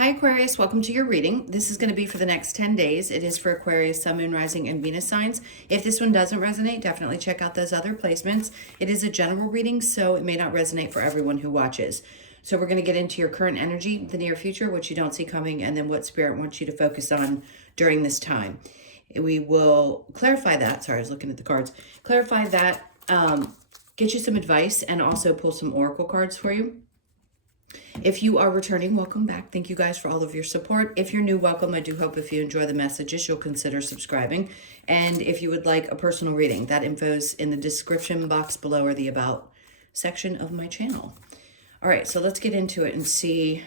Hi Aquarius, welcome to your reading. This is going to be for the next 10 days. It is for Aquarius, Sun, Moon, Rising, and Venus signs. If this one doesn't resonate, definitely check out those other placements. It is a general reading, so it may not resonate for everyone who watches. So we're going to get into your current energy, the near future, what you don't see coming, and then what Spirit wants you to focus on during this time. We will clarify that. Sorry, I was looking at the cards. Clarify that, get you some advice, and also pull some oracle cards for you. If you are returning, welcome back. Thank you guys for all of your support. If you're new, welcome. I do hope if you enjoy the messages, you'll consider subscribing. And if you would like a personal reading, that info's in the description box below or the About section of my channel. All right, so let's get into it and see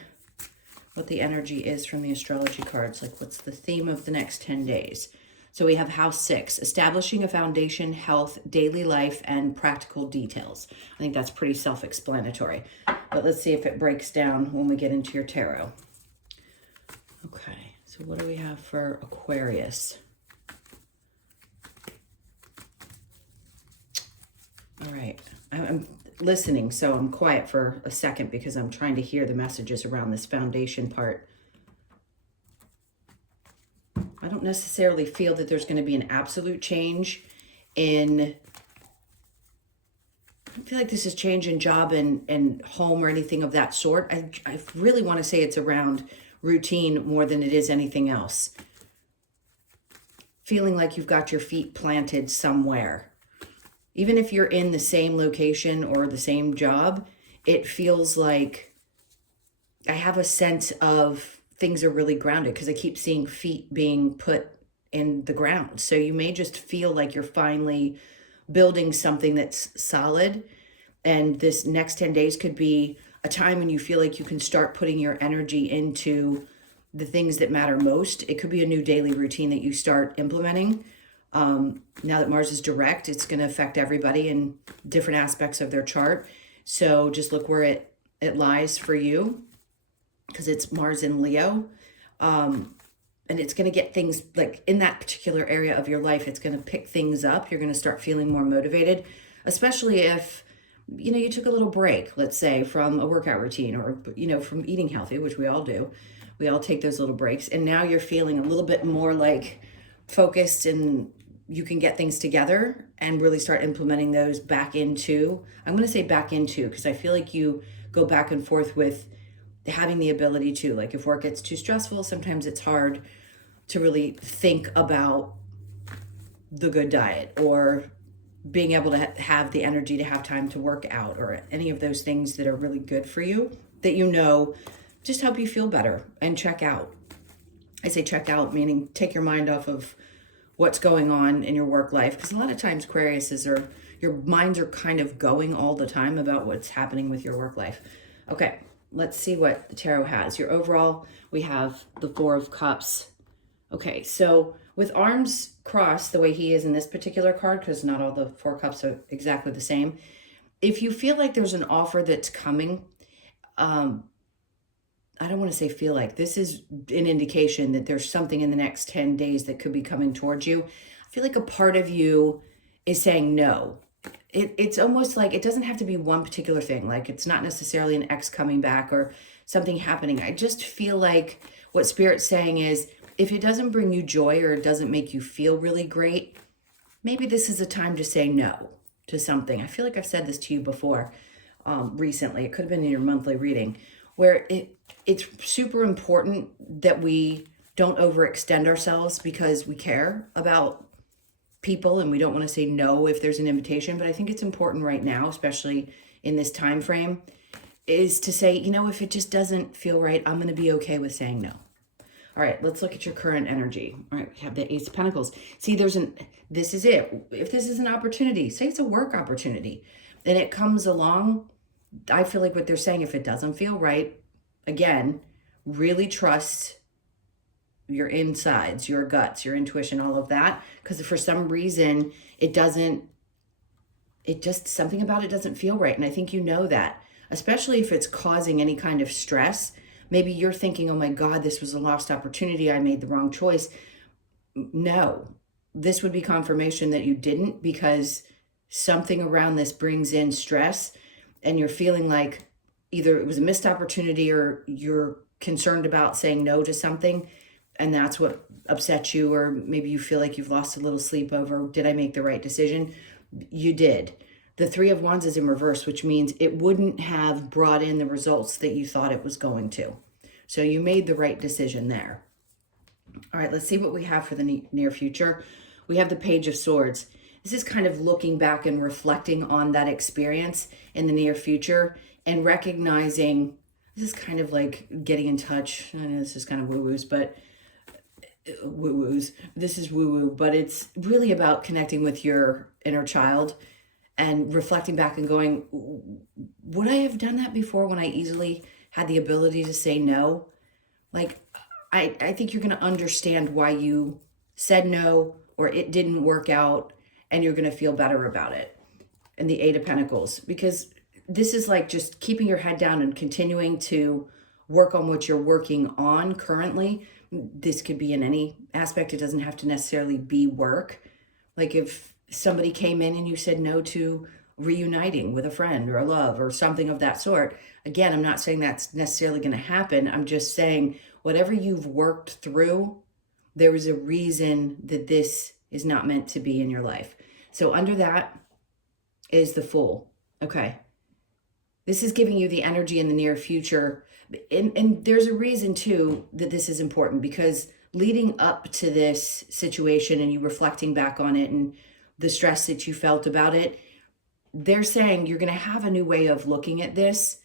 what the energy is from the astrology cards. Like, what's the theme of the next 10 days? So we have House 6, establishing a foundation, health, daily life, and practical details. I think that's pretty self-explanatory. But let's see if it breaks down when we get into your tarot. Okay, so what do we have for Aquarius? All right, I'm listening, so I'm quiet for a second because I'm trying to hear the messages around this foundation part. I don't necessarily feel that there's going to be an absolute change in, I don't feel like this is change in job and home or anything of that sort. I really want to say it's around routine more than it is anything else. Feeling like you've got your feet planted somewhere. Even if you're in the same location or the same job, it feels like I have a sense of things are really grounded because I keep seeing feet being put in the ground. So you may just feel like you're finally building something that's solid. And this next 10 days could be a time when you feel like you can start putting your energy into the things that matter most. It could be a new daily routine that you start implementing. Now that Mars is direct, it's going to affect everybody in different aspects of their chart. So just look where it lies for you, because it's Mars in Leo. And it's going to get things like in that particular area of your life, it's going to pick things up. You're going to start feeling more motivated, especially if, you know, you took a little break, let's say, from a workout routine or, you know, from eating healthy, which we all do. We all take those little breaks. And now you're feeling a little bit more like focused and you can get things together and really start implementing those back into, I'm going to say back into, because I feel like you go back and forth with having the ability to, like, if work gets too stressful, sometimes it's hard to really think about the good diet or being able to have the energy to have time to work out or any of those things that are really good for you that, you know, just help you feel better and check out. I say check out, meaning take your mind off of what's going on in your work life. Because a lot of times Aquariuses are, your minds are kind of going all the time about what's happening with your work life. Okay. Let's see what the tarot has. Your overall, we have the Four of Cups. Okay, so with arms crossed the way he is in this particular card, because not all the Four Cups are exactly the same. If you feel like there's an offer that's coming, I don't want to say feel like, this is an indication that there's something in the next 10 days that could be coming towards you. I feel like a part of you is saying no. It's almost like it doesn't have to be one particular thing. Like, it's not necessarily an ex coming back or something happening. I just feel like what Spirit's saying is, if it doesn't bring you joy or it doesn't make you feel really great, maybe this is a time to say no to something. I feel like I've said this to you before recently. It could have been in your monthly reading, where it's super important that we don't overextend ourselves because we care about people and we don't want to say no if there's an invitation. But I think it's important right now, especially in this time frame, is to say, you know, if it just doesn't feel right, I'm going to be okay with saying no. All right, let's look at your current energy. All right, we have the Ace of Pentacles. See, this is it. If this is an opportunity, say it's a work opportunity, and it comes along, I feel like what they're saying, if it doesn't feel right, again, really trust your insides, your guts, your intuition, all of that. Because for some reason, something about it doesn't feel right. And I think you know that, especially if it's causing any kind of stress. Maybe you're thinking, oh my God, this was a lost opportunity. I made the wrong choice. No, this would be confirmation that you didn't, because something around this brings in stress and you're feeling like either it was a missed opportunity or you're concerned about saying no to something, and that's what upsets you, or maybe you feel like you've lost a little sleep over, did I make the right decision? You did. The Three of Wands is in reverse, which means it wouldn't have brought in the results that you thought it was going to. So you made the right decision there. All right, let's see what we have for the near future. We have the Page of Swords. This is kind of looking back and reflecting on that experience in the near future and recognizing, this is kind of like getting in touch. I know this is kind of woo-woos, but this is woo-woo, but it's really about connecting with your inner child and reflecting back and going, would I have done that before when I easily had the ability to say no? Like, I think you're going to understand why you said no or it didn't work out, and you're going to feel better about it. And the Eight of Pentacles, because this is like just keeping your head down and continuing to work on what you're working on currently. This could be in any aspect. It doesn't have to necessarily be work. Like if somebody came in and you said no to reuniting with a friend or a love or something of that sort. Again, I'm not saying that's necessarily going to happen. I'm just saying whatever you've worked through, there is a reason that this is not meant to be in your life. So under that is the Fool. Okay. This is giving you the energy in the near future. And there's a reason too that this is important, because leading up to this situation and you reflecting back on it and the stress that you felt about it, they're saying you're going to have a new way of looking at this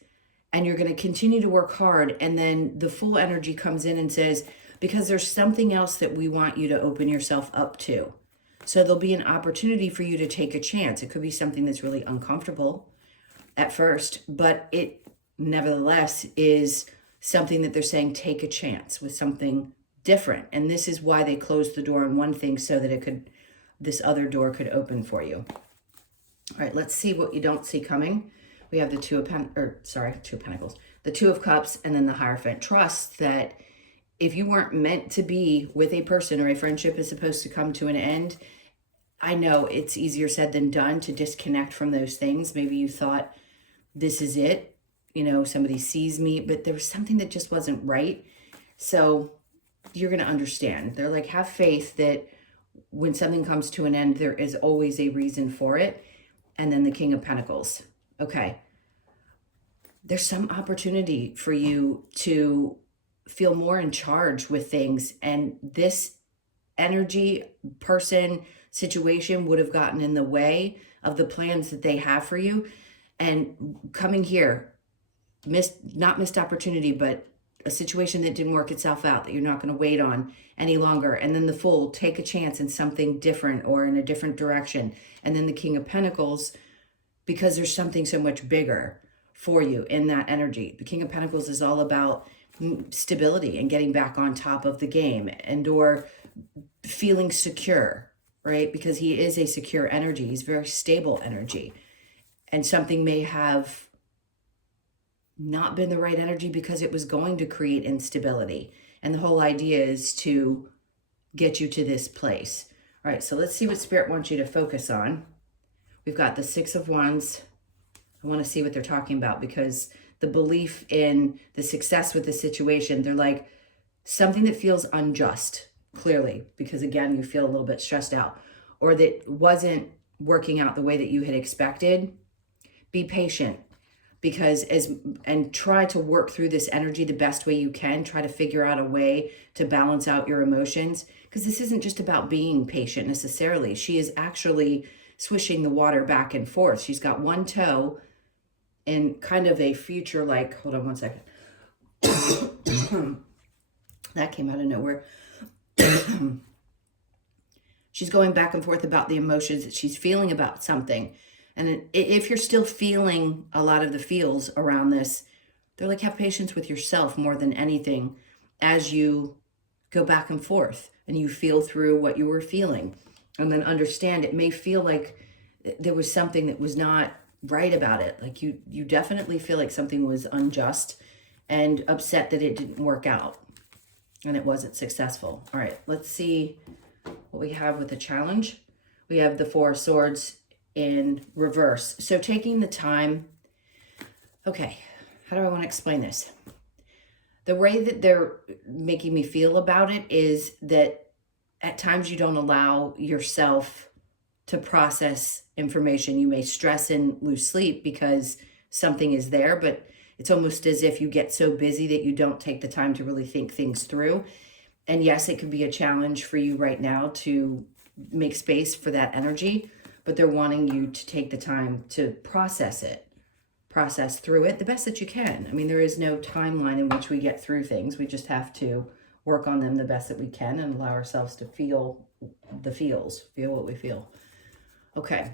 and you're going to continue to work hard. And then the Fool energy comes in and says, because there's something else that we want you to open yourself up to. So there'll be an opportunity for you to take a chance. It could be something that's really uncomfortable at first, but it nevertheless is something that they're saying, take a chance with something different. And this is why they closed the door on one thing so that this other door could open for you. All right, let's see what you don't see coming. We have the Two of Pentacles, the Two of Cups, and then the Hierophant. Trust that if you weren't meant to be with a person, or a friendship is supposed to come to an end, I know it's easier said than done to disconnect from those things. Maybe you thought, this is it, somebody sees me, but there was something that just wasn't right. So you're going to understand. They're like, have faith that when something comes to an end, there is always a reason for it. And then the King of Pentacles. Okay. There's some opportunity for you to feel more in charge with things. And this energy, person, situation would have gotten in the way of the plans that they have for you. And coming here, not missed opportunity, but a situation that didn't work itself out, that you're not going to wait on any longer. And then the Fool, take a chance in something different or in a different direction. And then the King of Pentacles, because there's something so much bigger for you in that energy. The King of Pentacles is all about stability and getting back on top of the game, and or feeling secure, right? Because he is a secure energy. He's very stable energy. And something may have not been the right energy because it was going to create instability. And the whole idea is to get you to this place. All right, so let's see what Spirit wants you to focus on. We've got the Six of Wands. I want to see what they're talking about, because the belief in the success with the situation, they're like, something that feels unjust, clearly, because again, you feel a little bit stressed out, or that wasn't working out the way that you had expected. Be patient, because and try to work through this energy the best way you can. Try to figure out a way to balance out your emotions, because this isn't just about being patient necessarily. She is actually swishing the water back and forth. She's got one toe in kind of a future, like, hold on one second. That came out of nowhere. She's going back and forth about the emotions that she's feeling about something. And if you're still feeling a lot of the feels around this, they're like, have patience with yourself more than anything as you go back and forth and you feel through what you were feeling. And then understand, it may feel like there was something that was not right about it. Like you definitely feel like something was unjust and upset that it didn't work out and it wasn't successful. All right, let's see what we have with the challenge. We have the Four of Swords in reverse. So taking the time, okay, how do I want to explain this? The way that they're making me feel about it is that at times you don't allow yourself to process information. You may stress and lose sleep because something is there, but it's almost as if you get so busy that you don't take the time to really think things through. And yes, it could be a challenge for you right now to make space for that energy, but they're wanting you to take the time to process it, process through it the best that you can. I mean, there is no timeline in which we get through things. We just have to work on them the best that we can and allow ourselves to feel the feels, feel what we feel. Okay,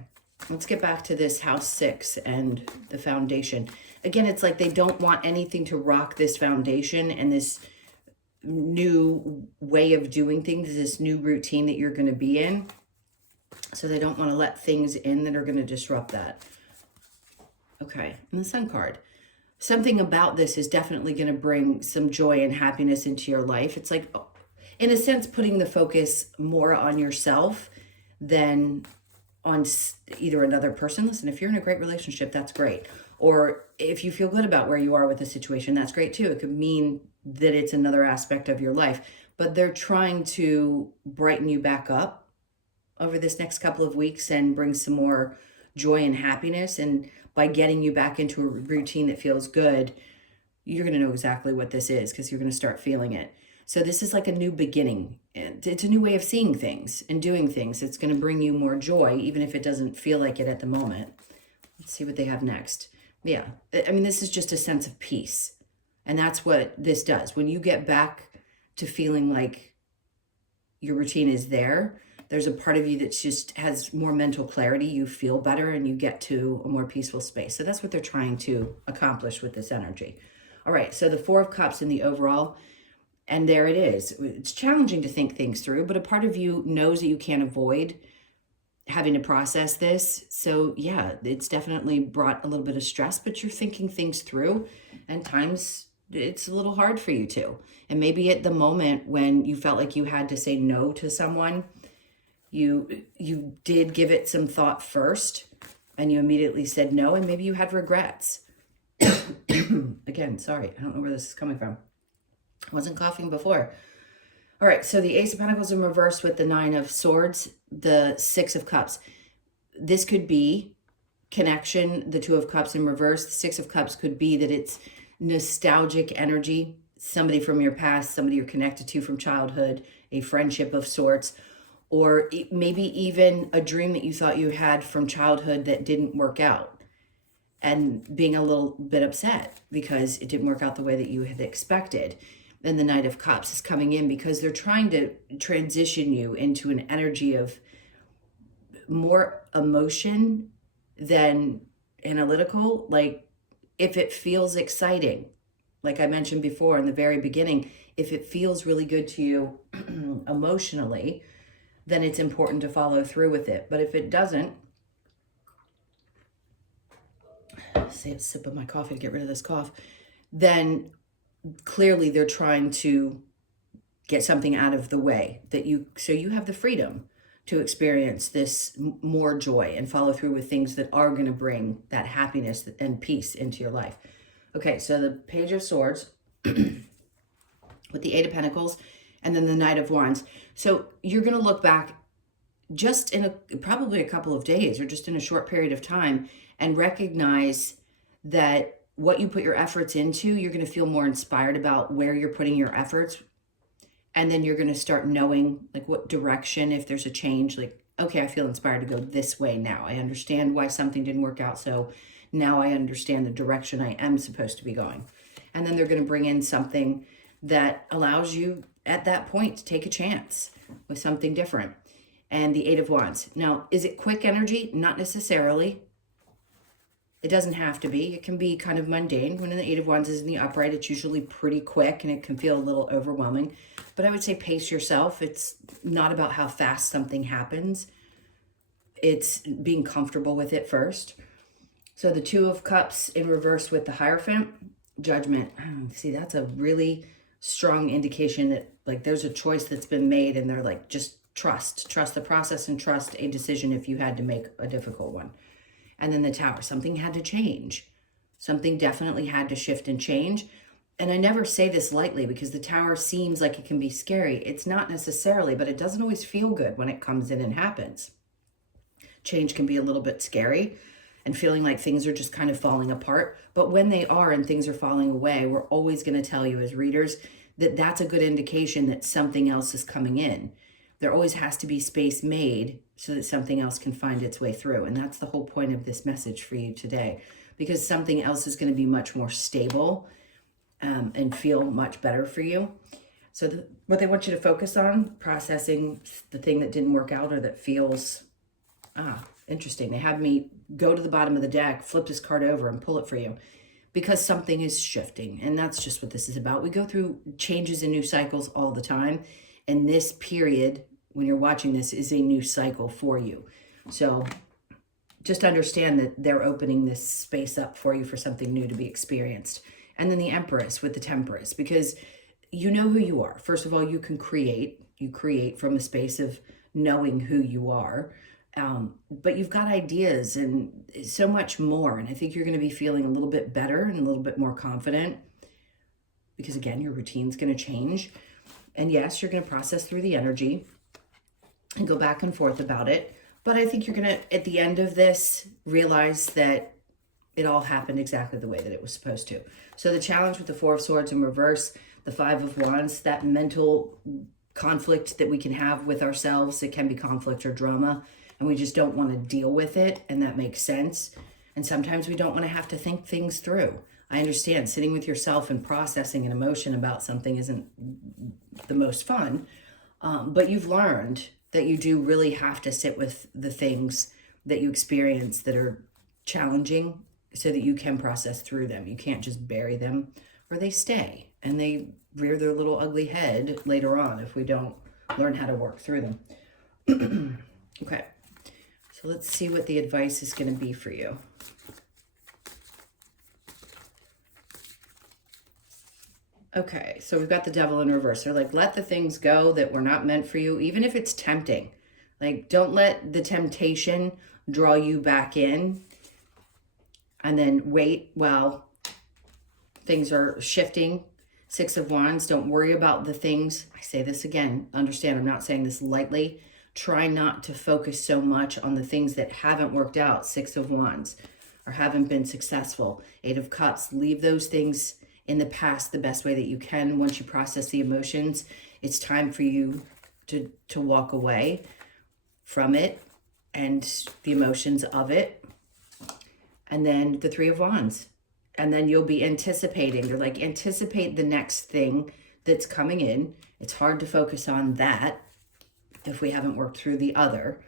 let's get back to this house 6 and the foundation. Again, it's like they don't want anything to rock this foundation and this new way of doing things, this new routine that you're going to be in. So they don't want to let things in that are going to disrupt that. Okay, and the Sun card. Something about this is definitely going to bring some joy and happiness into your life. It's like, in a sense, putting the focus more on yourself than on either another person. Listen, if you're in a great relationship, that's great. Or if you feel good about where you are with the situation, that's great too. It could mean that it's another aspect of your life. But they're trying to brighten you back up over this next couple of weeks and bring some more joy and happiness. And by getting you back into a routine that feels good, you're going to know exactly what this is because you're going to start feeling it. So this is like a new beginning. It's a new way of seeing things and doing things. It's going to bring you more joy, even if it doesn't feel like it at the moment. Let's see what they have next. Yeah, I mean, this is just a sense of peace. And that's what this does. When you get back to feeling like your routine is there, there's a part of you that just has more mental clarity. You feel better and you get to a more peaceful space. So that's what they're trying to accomplish with this energy. All right, so the 4 of Cups in the overall, and there it is. It's challenging to think things through, but a part of you knows that you can't avoid having to process this. So yeah, it's definitely brought a little bit of stress, but you're thinking things through, and times it's a little hard for you to. And maybe at the moment when you felt like you had to say no to someone, you did give it some thought first and you immediately said no, and maybe you had regrets. Again, sorry, I don't know where this is coming from. I wasn't coughing before. All right, so the Ace of Pentacles in reverse with the 9 of Swords, the 6 of Cups. This could be connection, the 2 of Cups in reverse. The 6 of Cups could be that it's nostalgic energy, somebody from your past, somebody you're connected to from childhood, a friendship of sorts, or maybe even a dream that you thought you had from childhood that didn't work out, and being a little bit upset because it didn't work out the way that you had expected. Then the Knight of Cups is coming in because they're trying to transition you into an energy of more emotion than analytical. Like, if it feels exciting, like I mentioned before in the very beginning, if it feels really good to you emotionally, then it's important to follow through with it. But if it doesn't, say a sip of my coffee to get rid of this cough, then clearly they're trying to get something out of the way so you have the freedom to experience this more joy and follow through with things that are going to bring that happiness and peace into your life. Okay, so the Page of Swords with the 8 of Pentacles and then the Knight of Wands. So you're going to look back just in probably a couple of days or just in a short period of time and recognize that what you put your efforts into, you're going to feel more inspired about where you're putting your efforts. And then you're going to start knowing like what direction, if there's a change, like, okay, I feel inspired to go this way now. I understand why something didn't work out. So now I understand the direction I am supposed to be going. And then they're going to bring in something that allows you at that point to take a chance with something different. And the 8 of Wands. Now, is it quick energy? Not necessarily. It doesn't have to be. It can be kind of mundane. When the 8 of Wands is in the upright, it's usually pretty quick and it can feel a little overwhelming. But I would say pace yourself. It's not about how fast something happens. It's being comfortable with it first. So the 2 of Cups in reverse with the Hierophant, Judgment. See, that's a really strong indication that like there's a choice that's been made and they're like, just trust the process and trust a decision if you had to make a difficult one. And then the Tower, something had to change. Something definitely had to shift and change. and I never say this lightly because the Tower seems like it can be scary. It's not necessarily, but it doesn't always feel good when it comes in and happens. Change can be a little bit scary and feeling like things are just kind of falling apart. But when they are and things are falling away, we're always going to tell you as readers that that's a good indication that something else is coming in. There always has to be space made so that something else can find its way through. And that's the whole point of this message for you today, because something else is going to be much more stable and feel much better for you. So what they want you to focus on, processing the thing that didn't work out or that feels, interesting. They had me go to the bottom of the deck, flip this card over and pull it for you because something is shifting. And that's just what this is about. We go through changes and new cycles all the time. And this period, when you're watching this, is a new cycle for you. So just understand that they're opening this space up for you for something new to be experienced. And then the Empress with the Temperance, because you know who you are. First of all, you can create. You create from a space of knowing who you are. But you've got ideas and so much more. And I think you're going to be feeling a little bit better and a little bit more confident because, again, your routine's going to change. And yes, you're going to process through the energy and go back and forth about it. But I think you're going to, at the end of this, realize that it all happened exactly the way that it was supposed to. So the challenge with the Four of Swords in reverse, the Five of Wands, that mental conflict that we can have with ourselves, it can be conflict or drama, and we just don't want to deal with it, and that makes sense. And sometimes we don't want to have to think things through. I understand sitting with yourself and processing an emotion about something isn't the most fun, but you've learned that you do really have to sit with the things that you experience that are challenging so that you can process through them. You can't just bury them or they stay and they rear their little ugly head later on if we don't learn how to work through them. Okay, so let's see what the advice is going to be for you. Okay, so we've got the Devil in reverse. They're like, let the things go that were not meant for you, even if it's tempting. Like, don't let the temptation draw you back in and then wait while things are shifting. Six of Wands, don't worry about the things. I say this again, understand, I'm not saying this lightly. Try not to focus so much on the things that haven't worked out, Six of Wands, or haven't been successful. Eight of Cups, leave those things in the past the best way that you can. Once you process the emotions, it's time for you to walk away from it and the emotions of it. And then the Three of Wands. And then you'll be anticipating. They're like, anticipate the next thing that's coming in. It's hard to focus on that if we haven't worked through the other.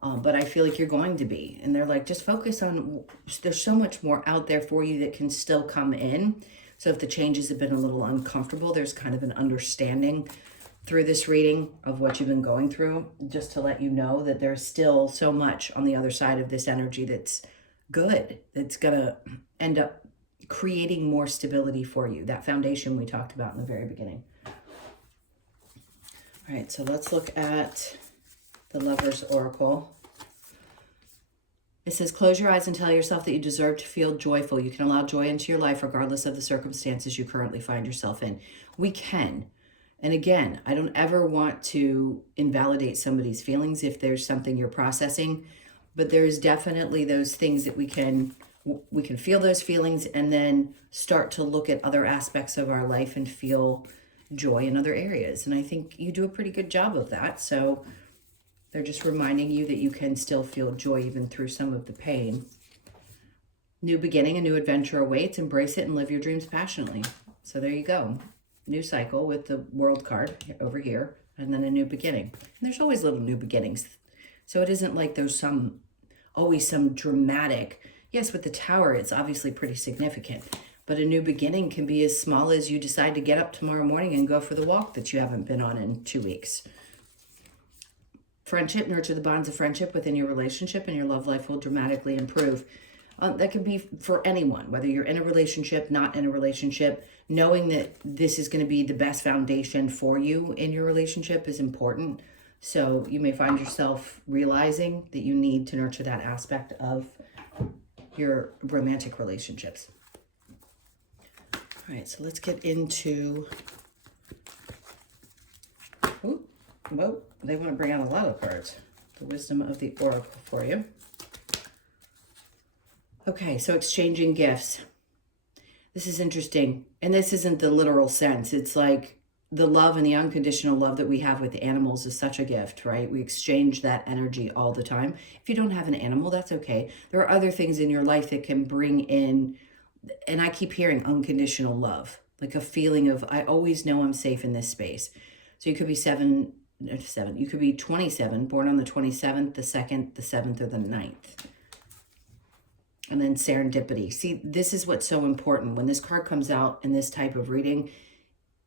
But I feel like you're going to be. And they're like, just focus on, there's so much more out there for you that can still come in. So if the changes have been a little uncomfortable, there's kind of an understanding through this reading of what you've been going through, just to let you know that there's still so much on the other side of this energy that's good, that's going to end up creating more stability for you. That foundation we talked about in the very beginning. All right, so let's look at the Lover's Oracle. It says, close your eyes and tell yourself that you deserve to feel joyful. You can allow joy into your life regardless of the circumstances you currently find yourself in. We can. And again, I don't ever want to invalidate somebody's feelings if there's something you're processing, but there's definitely those things that we can feel those feelings and then start to look at other aspects of our life and feel joy in other areas. And I think you do a pretty good job of that. So they're just reminding you that you can still feel joy even through some of the pain. New beginning, a new adventure awaits. Embrace it and live your dreams passionately. So there you go. New cycle with the World card over here, and then a new beginning. And there's always little new beginnings. So it isn't like there's always some dramatic, yes, with the Tower, it's obviously pretty significant, but a new beginning can be as small as you decide to get up tomorrow morning and go for the walk that you haven't been on in 2 weeks. Friendship, nurture the bonds of friendship within your relationship and your love life will dramatically improve. That could be for anyone, whether you're in a relationship, not in a relationship. Knowing that this is going to be the best foundation for you in your relationship is important. So you may find yourself realizing that you need to nurture that aspect of your romantic relationships. All right, so let's get into, ooh, whoa, they want to bring out a lot of cards. The wisdom of the oracle for you. Okay, so exchanging gifts. This is interesting. And this isn't the literal sense. It's like the love and the unconditional love that we have with animals is such a gift, right? We exchange that energy all the time. If you don't have an animal, that's okay. There are other things in your life that can bring in, and I keep hearing unconditional love, like a feeling of, I always know I'm safe in this space. So you could be you could be 27, born on the 27th, the 2nd, the 7th, or the 9th. And then serendipity. See, this is what's so important. When this card comes out in this type of reading,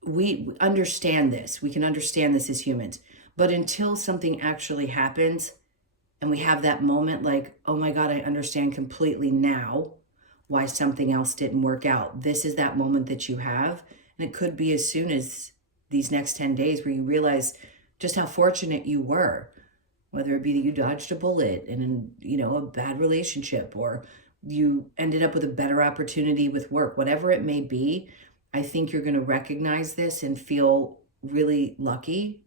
we understand this. We can understand this as humans. But until something actually happens and we have that moment like, oh my God, I understand completely now why something else didn't work out. This is that moment that you have. And it could be as soon as these next 10 days where you realize just how fortunate you were, whether it be that you dodged a bullet in, a bad relationship, or you ended up with a better opportunity with work, whatever it may be. I think you're going to recognize this and feel really lucky,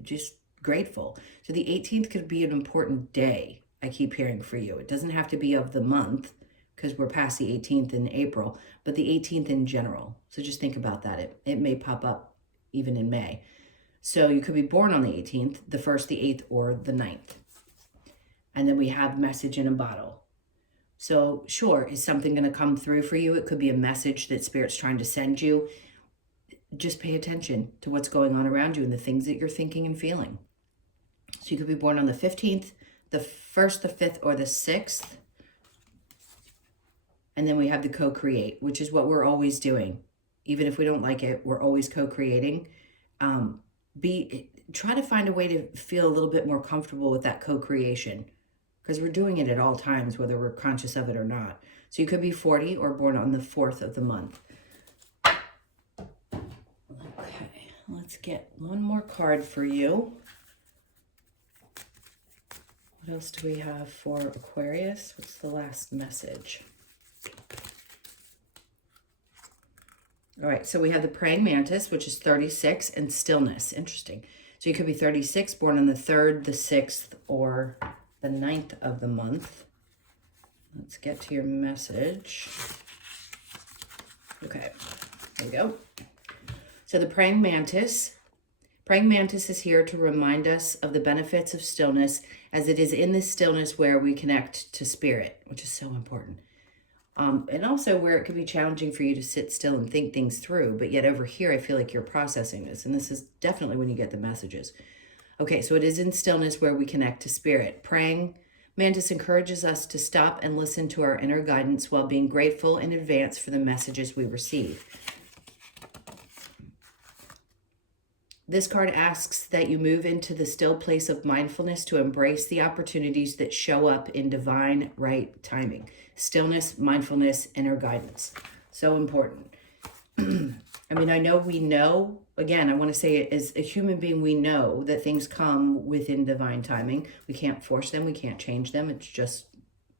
just grateful. So the 18th could be an important day, I keep hearing, for you. It doesn't have to be of the month because we're past the 18th in April, but the 18th in general. So just think about that. It may pop up even in May. So you could be born on the 18th, the 1st, the 8th, or the 9th. And then we have message in a bottle. So sure, is something going to come through for you? It could be a message that Spirit's trying to send you. Just pay attention to what's going on around you and the things that you're thinking and feeling. So you could be born on the 15th, the 1st, the 5th, or the 6th. And then we have the co-create, which is what we're always doing. Even if we don't like it, we're always co-creating. Try to find a way to feel a little bit more comfortable with that co-creation, because we're doing it at all times, whether we're conscious of it or not. So you could be 40 or born on the 4th of the month. Okay, let's get one more card for you. What else do we have for Aquarius? What's the last message? All right, so we have the praying mantis, which is 36, and stillness. Interesting. So you could be 36, born on the 3rd, the 6th, or the 9th of the month. Let's get to your message. Okay, there we go. So the praying mantis is here to remind us of the benefits of stillness, as it is in this stillness where we connect to spirit, which is so important. And also where it could be challenging for you to sit still and think things through, but yet over here I feel like you're processing this, and this is definitely when you get the messages. Okay, so it is in stillness where we connect to spirit. Praying mantis encourages us to stop and listen to our inner guidance while being grateful in advance for the messages we receive. This card asks that you move into the still place of mindfulness to embrace the opportunities that show up in divine right timing. Stillness, mindfulness, inner guidance. So important. I mean, I know we know, again, I want to say it as a human being, we know that things come within divine timing. We can't force them. We can't change them. It's just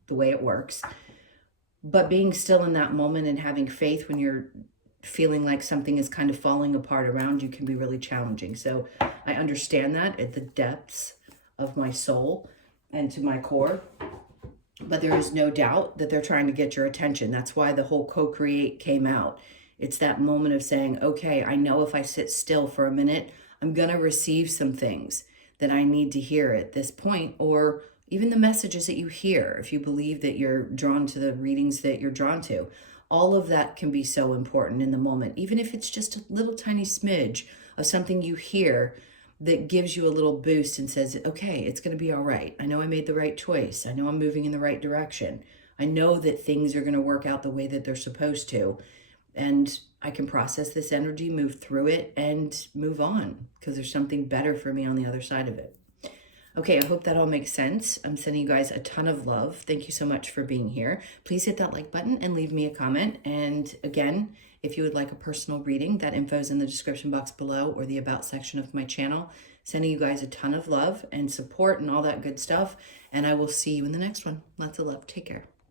the way it works. But being still in that moment and having faith when you're feeling like something is kind of falling apart around you can be really challenging. So I understand that at the depths of my soul and to my core. But there is no doubt that they're trying to get your attention. That's why the whole co-create came out. It's that moment of saying, okay, I know if I sit still for a minute, I'm going to receive some things that I need to hear at this point, or even the messages that you hear, if you believe that you're drawn to the readings that you're drawn to. All of that can be so important in the moment, even if it's just a little tiny smidge of something you hear that gives you a little boost and says, okay, it's going to be all right. I know I made the right choice. I know I'm moving in the right direction. I know that things are going to work out the way that they're supposed to. And I can process this energy, move through it, and move on, because there's something better for me on the other side of it. Okay, I hope that all makes sense. I'm sending you guys a ton of love. Thank you so much for being here. Please hit that like button and leave me a comment. And again, if you would like a personal reading, that info is in the description box below or the about section of my channel. Sending you guys a ton of love and support and all that good stuff. And I will see you in the next one. Lots of love. Take care.